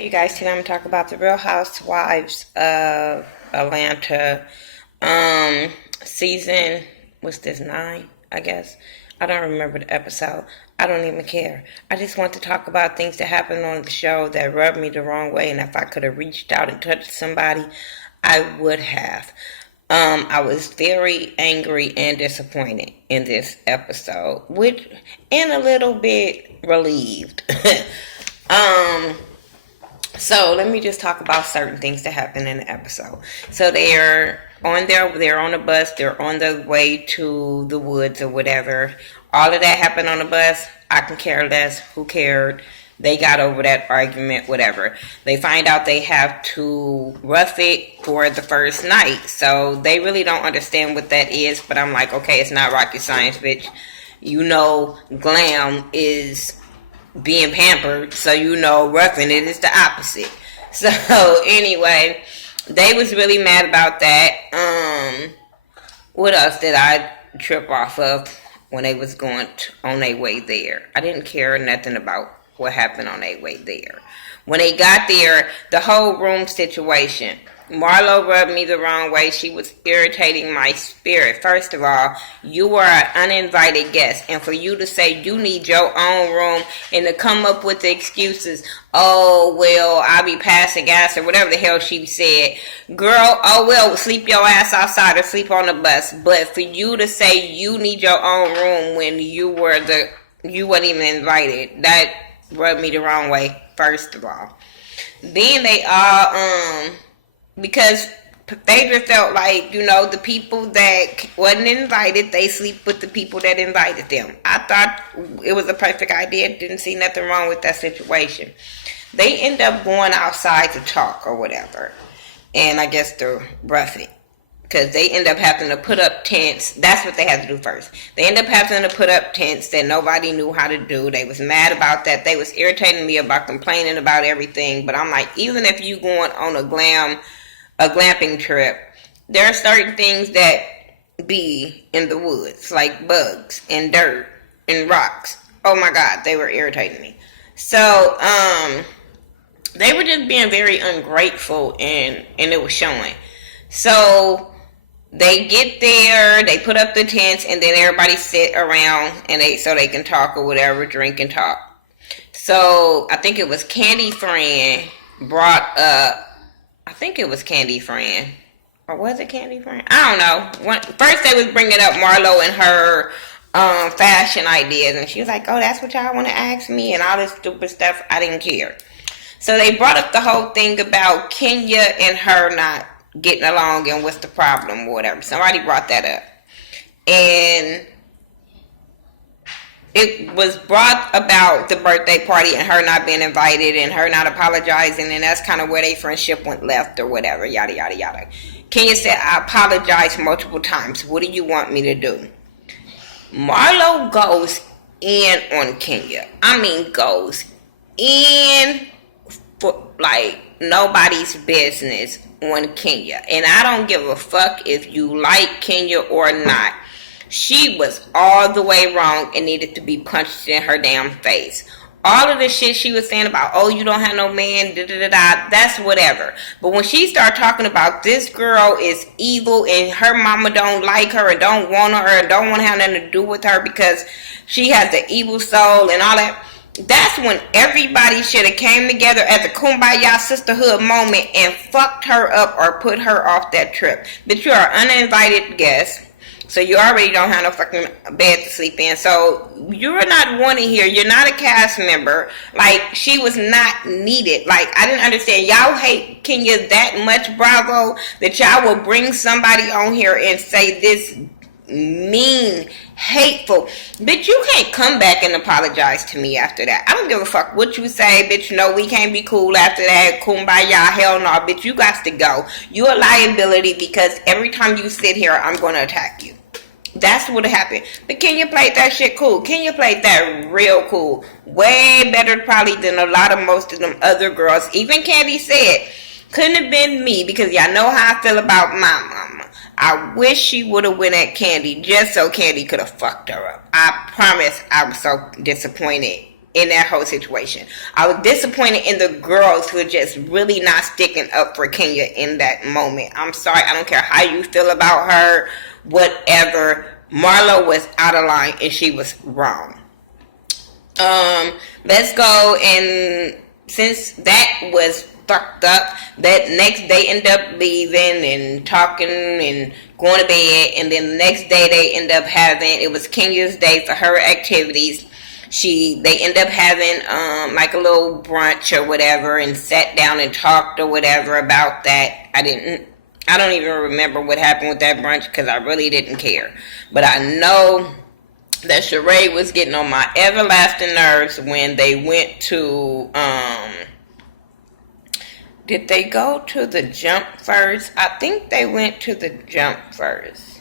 You guys, today I'm gonna talk about the Real Housewives of Atlanta. Season, what's this, 9, I guess. I don't remember the episode. I don't even care. I just want to talk about things that happened on the show that rubbed me the wrong way, and if I could have reached out and touched somebody, I would have. I was very angry and disappointed in this episode, which, and a little bit relieved. um, So let me just talk about certain things that happened in the episode. So they're on the bus, they're on the way to the woods or whatever. All of that happened on the bus. I can care less. Who cared? They got over that argument, whatever. They find out they have to rough it for the first night. So they really don't understand what that is. But I'm like, okay, it's not rocket science, bitch. You know, glam is being pampered, so you know roughing it is the opposite. So anyway, they was really mad about that. What else did I trip off of when they was going on their way there? I didn't care nothing about what happened on their way there. When they got there, the whole room situation, Marlo rubbed me the wrong way. She was irritating my spirit. First of all, you were an uninvited guest, and for you to say you need your own room and to come up with the excuses, oh, well, I'll be passing gas or whatever the hell she said. Girl, oh, well, sleep your ass outside or sleep on the bus. But for you to say you need your own room when you weren't even invited, that rubbed me the wrong way, first of all. Then they all, because they just felt like, the people that wasn't invited, they sleep with the people that invited them. I thought it was a perfect idea. Didn't see nothing wrong with that situation. They end up going outside to talk or whatever. And I guess to rough it. Because they end up having to put up tents. That's what they had to do first. They end up having to put up tents that nobody knew how to do. They was mad about that. They was irritating me about complaining about everything. But I'm like, even if you going on a glamping trip, there are certain things that be in the woods, like bugs and dirt and rocks. Oh my God, they were irritating me. So, they were just being very ungrateful, and it was showing. So they get there, they put up the tents, and then everybody sit around and so they can talk or whatever, drink and talk. So I think it was Candy Friend brought up, or was it Candy Friend? I don't know. First they was bringing up Marlo and her fashion ideas, and she was like, oh, that's what y'all want to ask me, and all this stupid stuff. I didn't care. So they brought up the whole thing about Kenya and her not getting along and what's the problem or whatever. Somebody brought that up. And it was brought about the birthday party and her not being invited and her not apologizing, and that's kind of where their friendship went left or whatever, yada, yada, yada. Kenya said, I apologized multiple times. What do you want me to do? Marlo goes in on Kenya. I mean, goes in for like nobody's business on Kenya. And I don't give a fuck if you like Kenya or not. She was all the way wrong and needed to be punched in her damn face. All of the shit she was saying about, oh, you don't have no man, that's whatever. But when she started talking about this girl is evil and her mama don't like her and don't want her and don't want to have nothing to do with her because she has the evil soul and all that, that's when everybody should have came together as a kumbaya sisterhood moment and fucked her up or put her off that trip. But you're an uninvited guest, so you already don't have no fucking bed to sleep in. So you're not wanted here. You're not a cast member. Like, she was not needed. Like, I didn't understand. Y'all hate Kenya that much, Bravo, that y'all will bring somebody on here and say this mean, hateful. Bitch, you can't come back and apologize to me after that. I don't give a fuck what you say, bitch. No, we can't be cool after that. Kumbaya, hell no, bitch. You got to go. You're a liability because every time you sit here, I'm going to attack you. That's what happened. But Kenya played that shit cool. Kenya played that real cool. Way better probably than a lot of most of them other girls. Even Candy said, couldn't have been me because y'all know how I feel about my mama. I wish she would have went at Candy just so Candy could have fucked her up. I promise I was so disappointed in that whole situation. I was disappointed in the girls who were just really not sticking up for Kenya in that moment. I'm sorry, I don't care how you feel about her, whatever. Marlo was out of line and she was wrong. Let's go, and since that was fucked up, that next day end up leaving and talking and going to bed, and then the next day they end up having, it was Kenya's day for her activities. They end up having like a little brunch or whatever, and sat down and talked or whatever about that. I don't even remember what happened with that brunch because I really didn't care. But I know that Sheree was getting on my everlasting nerves when they went to, did they go to the jump first? I think they went to the jump first.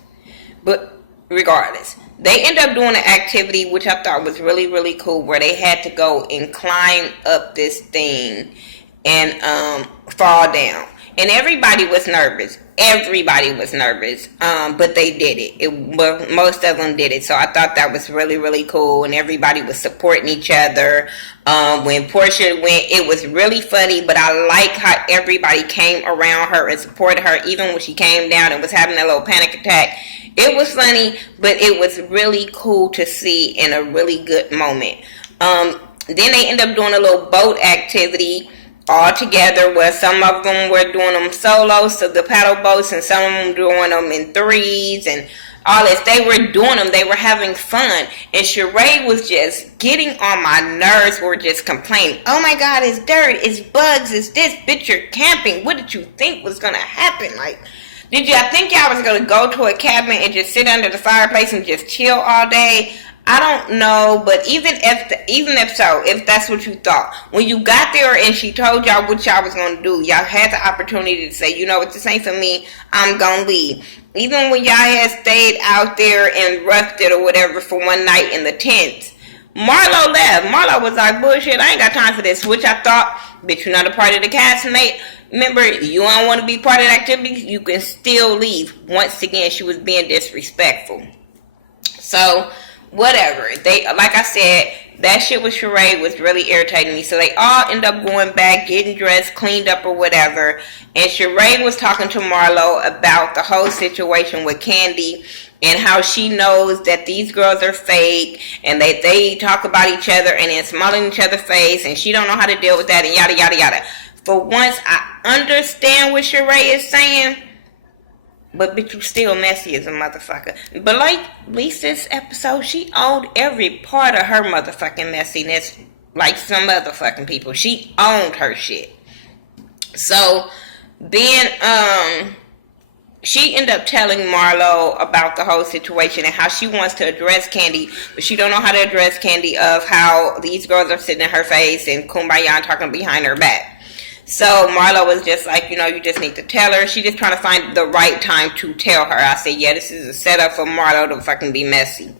But regardless, they end up doing an activity which I thought was really, really cool, where they had to go and climb up this thing and fall down. And everybody was nervous. But they did it. Most of them did it. So I thought that was really, really cool. And everybody was supporting each other. When Portia went, it was really funny. But I like how everybody came around her and supported her, even when she came down and was having a little panic attack. It was funny, but it was really cool to see in a really good moment. Then they end up doing a little boat activity all together, where some of them were doing them solo, so the paddle boats, and some of them doing them in threes and all this. They were doing them. They were having fun. And Sheree was just getting on my nerves. We're just complaining. Oh my God, it's dirt. It's bugs. It's this. Bitch, you're camping. What did you think was going to happen? Like, did y'all think y'all was going to go to a cabin and just sit under the fireplace and just chill all day? I don't know, but even if so, if that's what you thought, when you got there and she told y'all what y'all was going to do, y'all had the opportunity to say, you know what, this ain't for me, I'm going to leave. Even when y'all had stayed out there and roughed it or whatever for one night in the tents, Marlo left. Marlo was like, bullshit, I ain't got time for this, which I thought, bitch, you're not a part of the castmate. Remember, you don't want to be part of the activity, you can still leave. Once again, she was being disrespectful. So, whatever. They, like I said, that shit with Sheree was really irritating me. So they all end up going back, getting dressed, cleaned up or whatever. And Sheree was talking to Marlo about the whole situation with Candy and how she knows that these girls are fake and that they talk about each other and then smiling in each other's face, and she don't know how to deal with that, and yada yada yada. For once, I understand what Sheree is saying, but bitch, you still messy as a motherfucker. But like Lisa's episode, she owned every part of her motherfucking messiness, like some other fucking people. She owned her shit. So then she ended up telling Marlo about the whole situation and how she wants to address Candy, but she don't know how to address Candy of how these girls are sitting in her face and kumbaya and talking behind her back. So Marlo was just like, you know, you just need to tell her. She just trying to find the right time to tell her. I said, yeah, this is a setup for Marlo to fucking be messy.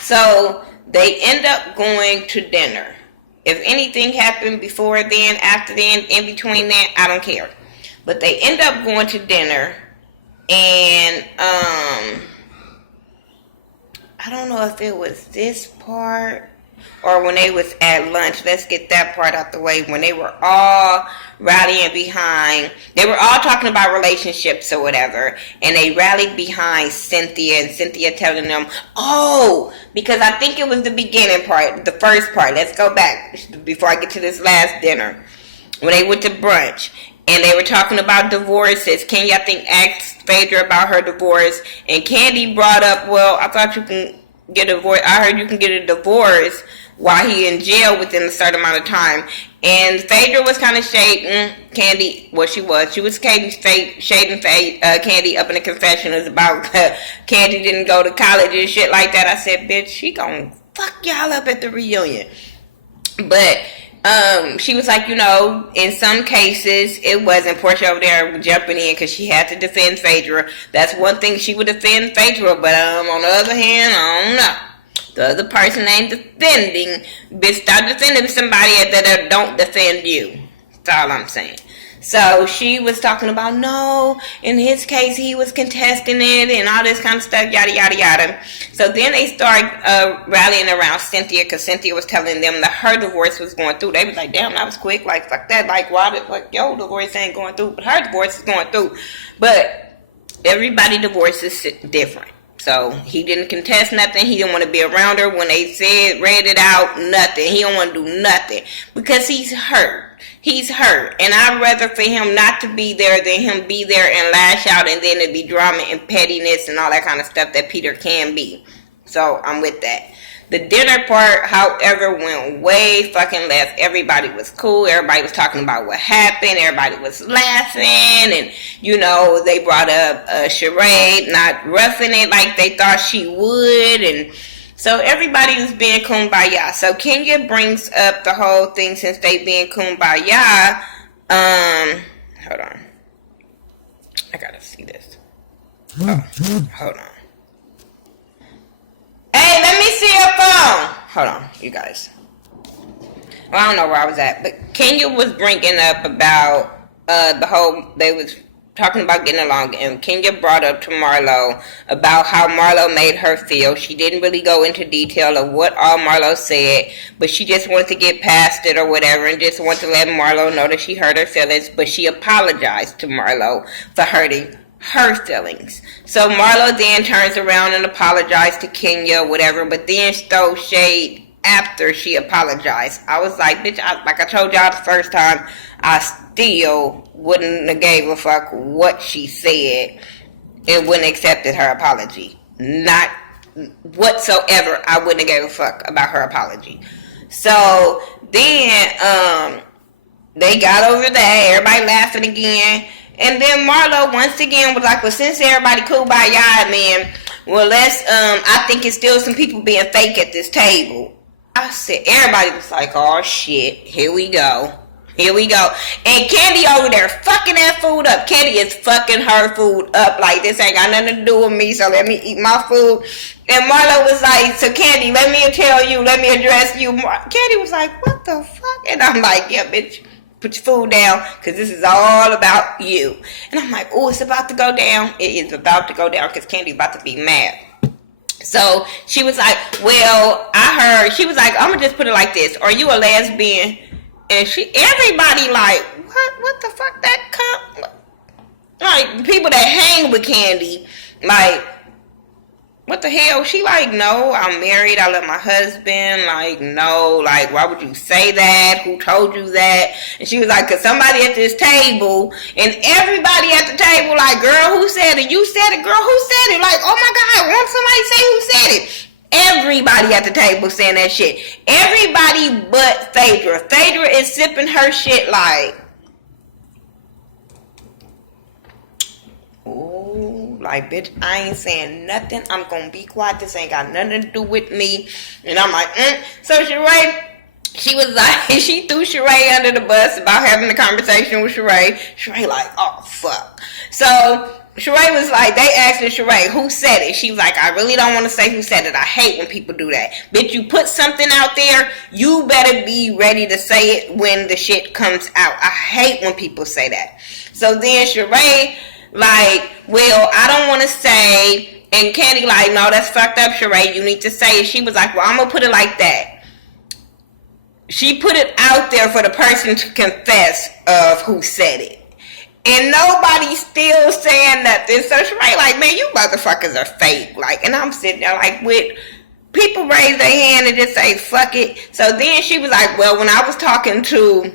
So they end up going to dinner. If anything happened before then, after then, in between that, I don't care. But they end up going to dinner, and I don't know if it was this part or when they was at lunch. Let's get that part out the way. When they were all rallying behind, they were all talking about relationships or whatever, and they rallied behind Cynthia, and Cynthia telling them, oh, because I think it was the beginning part, the first part. Let's go back before I get to this last dinner. When they went to brunch, and they were talking about divorces. Candy, I think, asked Phaedra about her divorce, and Candy brought up, well, I thought you can get a divorce. I heard you can get a divorce while he in jail within a certain amount of time. And Phaedra was kind of shading Candy. Well, she was shading Candy up in the confessionals about Candy didn't go to college and shit like that. I said, bitch, she gonna fuck y'all up at the reunion. But she was like, you know, in some cases, it wasn't Portia over there jumping in because she had to defend Phaedra. That's one thing, she would defend Phaedra, but on the other hand, I don't know. The other person ain't defending. Bitch, stop defending somebody that don't defend you. That's all I'm saying. So she was talking about, no, in his case he was contesting it and all this kind of stuff, yada yada yada. So then they start rallying around Cynthia, because Cynthia was telling them that her divorce was going through. They was like, damn, that was quick, like fuck that, like why did, like, your divorce ain't going through, but her divorce is going through. But everybody divorce is different. So he didn't contest nothing. He didn't want to be around her when they read it out, nothing. He don't want to do nothing because he's hurt. He's hurt, and I'd rather for him not to be there than him be there and lash out, and then it'd be drama and pettiness and all that kind of stuff that Peter can be. So I'm with that. The dinner part, however, went way fucking left. Everybody was cool. Everybody was talking about what happened. Everybody was laughing, and they brought up Sheree not roughing it like they thought she would, and so everybody was being kumbaya. So Kenya brings up the whole thing since they being kumbaya. Hold on. I gotta see this. Oh, hold on. Hey, let me see your phone. Hold on, you guys. Well, I don't know where I was at, but Kenya was bringing up about they was talking about getting along, and Kenya brought up to Marlo about how Marlo made her feel. She didn't really go into detail of what all Marlo said, but she just wanted to get past it or whatever, and just wanted to let Marlo know that she hurt her feelings, but she apologized to Marlo for hurting her feelings. So Marlo then turns around and apologized to Kenya, whatever, but then stole shade after she apologized. I was like, bitch, like I told y'all the first time, I still wouldn't have gave a fuck what she said and wouldn't have accepted her apology. Not whatsoever. I wouldn't have gave a fuck about her apology. So then they got over that, everybody laughing again. And then Marlo once again was like, well, since everybody cool by y'all, man, well, let's, I think it's still some people being fake at this table. I said, everybody was like, oh, shit, here we go. Here we go. And Candy over there fucking that food up. Candy is fucking her food up. Like, this ain't got nothing to do with me, so let me eat my food. And Marlo was like, so Candy, let me tell you, let me address you. Candy was like, what the fuck? And I'm like, yeah, bitch, put your food down, because this is all about you. And I'm like, oh, it's about to go down. It is about to go down, because Candy's about to be mad. So she was like, well, I heard, she was like, I'm going to just put it like this. Are you a lesbian? And everybody like, what the fuck like, people that hang with Candy, like, what the hell? She like, no, I'm married, I love my husband, like, no, like, why would you say that? Who told you that? And she was like, cause somebody at this table, and everybody at the table like, girl, who said it? You said it, girl, who said it? Like, oh my God, won't somebody say who said it? Everybody at the table saying that shit. Everybody but Phaedra. Phaedra is sipping her shit like, ooh, like, bitch, I ain't saying nothing. I'm gonna be quiet. This ain't got nothing to do with me. And I'm like, So Sheree, she was like, she threw Sheree under the bus about having a conversation with Sheree. Sheree like, oh, fuck. So Sheree was like, they asked Sheree, who said it? She was like, I really don't want to say who said it. I hate when people do that. Bitch, you put something out there, you better be ready to say it when the shit comes out. I hate when people say that. So then Sheree, like, well, I don't want to say, and Candy like, no, that's fucked up, Sheree. You need to say it. She was like, well, I'm going to put it like that. She put it out there for the person to confess of who said it. And nobody's still saying nothing. So Sheree like, man, you motherfuckers are fake. Like, and I'm sitting there like, with people raise their hand and just say, fuck it. So then she was like, well, when I was talking to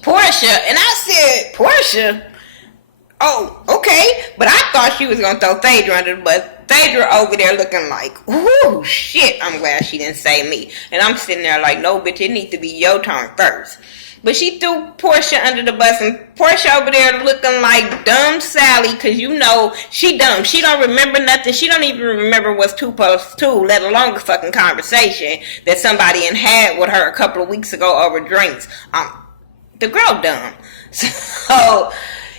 Portia, and I said, Portia? Oh, okay. But I thought she was going to throw Phaedra under the bus. Phaedra over there looking like, ooh, shit, I'm glad she didn't say me. And I'm sitting there like, no, bitch, it needs to be your turn first. But she threw Portia under the bus, and Portia over there looking like dumb Sally, because you know she dumb. She don't remember nothing. She don't even remember what's 2 plus 2, let alone a fucking conversation that somebody had with her a couple of weeks ago over drinks. The girl dumb. So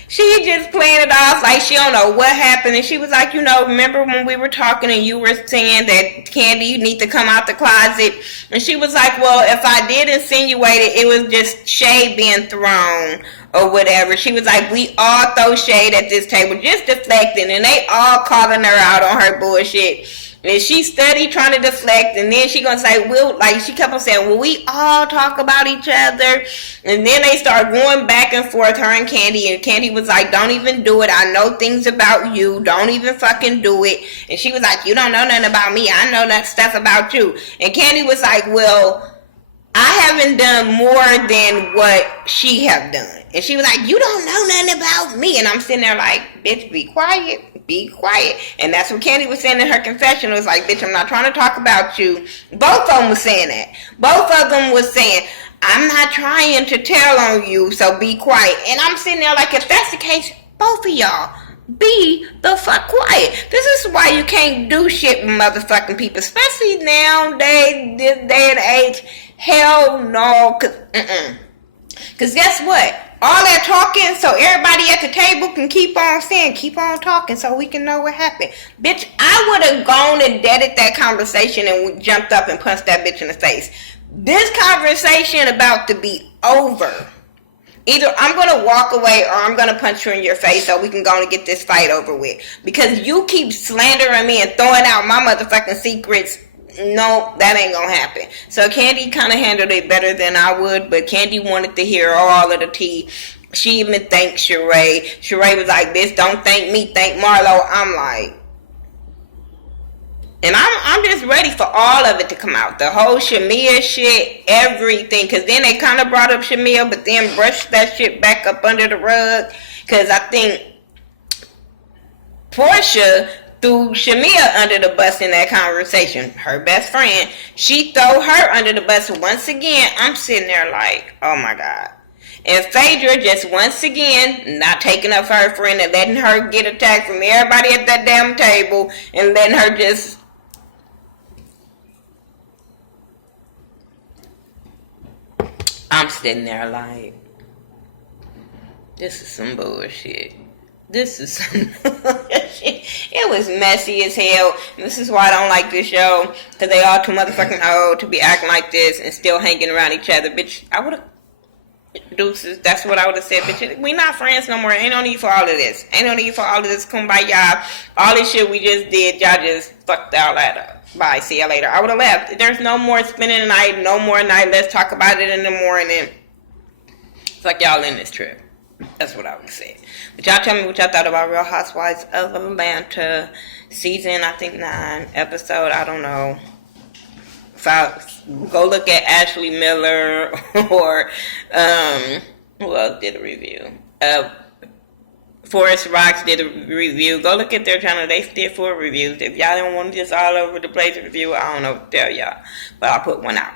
She just playing it off like she don't know what happened. And she was like, remember when we were talking and you were saying that, Candy, you need to come out the closet? And she was like, well, if I did insinuate it, it was just shade being thrown or whatever. She was like, we all throw shade at this table, just deflecting. And they all calling her out on her bullshit. And she steady trying to deflect, and then she gonna say, she kept on saying, will we all talk about each other? And then they start going back and forth, her and Candy was like, don't even do it. I know things about you. Don't even fucking do it. And she was like, you don't know nothing about me. I know that stuff about you. And Candy was like, well, I haven't done more than what she have done. And she was like, you don't know nothing about me. And I'm sitting there like, bitch, be quiet. Be quiet. And that's what Candy was saying in her confession. It was like, bitch, I'm not trying to talk about you. Both of them was saying that. Both of them was saying, I'm not trying to tell on you, so be quiet. And I'm sitting there like, if that's the case, both of y'all, be the fuck quiet. This is why you can't do shit with motherfucking people, especially nowadays, this day and age. Hell no. Cause guess what? All that talking so everybody at the table can keep on saying, keep on talking so we can know what happened. Bitch, I would have gone and deaded that conversation and jumped up and punched that bitch in the face. This conversation about to be over. Either I'm going to walk away or I'm going to punch you in your face so we can go and get this fight over with. Because you keep slandering me and throwing out my motherfucking secrets. No, that ain't gonna happen. So Candy kind of handled it better than I would, but Candy wanted to hear all of the tea. She even thanked Sheree. Sheree was like, bitch, don't thank me, thank Marlo. I'm like, and I'm just ready for all of it to come out. The whole Shamia shit, everything. Because then they kind of brought up Shamia, but then brushed that shit back up under the rug. Because I think Portia threw Shamia under the bus in that conversation. Her best friend. She threw her under the bus once again. I'm sitting there like, oh my God. And Phaedra just once again not taking up for her friend and letting her get attacked from everybody at that damn table and letting her just... I'm sitting there like, this is some bullshit. This is some bullshit. It was messy as hell. And this is why I don't like this show. Because they all too motherfucking old to be acting like this and still hanging around each other. Bitch, I would have... Deuces, that's what I would have said. Bitch, we not friends no more. Ain't no need for all of this. Ain't no need for all of this kumbaya. All this shit we just did, y'all just fucked all that up. Bye, see ya later. I would have left. There's no more spending the night, no more night. Let's talk about it in the morning. Fuck y'all in this trip. That's what I would say. But y'all tell me what y'all thought about Real Housewives of Atlanta season, I think 9 episode. I don't know. Go look at Ashley Miller or who else did a review? Forest Rocks did a review. Go look at their channel. They did 4 reviews. If y'all don't want to just all over the place review, I don't know what to tell y'all. But I'll put one out.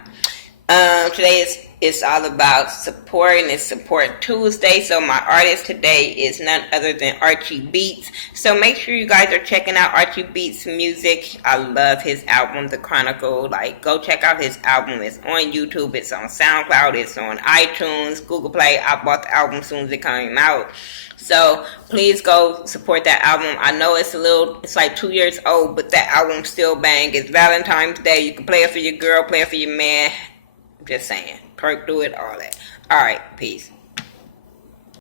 Today it's all about support, and it's Support Tuesday. So my artist today is none other than Archie Beats. So make sure you guys are checking out Archie Beats' music. I love his album, The Chronicle. Like, go check out his album. It's on YouTube. It's on SoundCloud. It's on iTunes, Google Play. I bought the album as soon as it came out. So please go support that album. I know it's like 2 years old, but that album still bang. It's Valentine's Day. You can play it for your girl, play it for your man. Just saying. Perk, do it, all that. Alright, peace.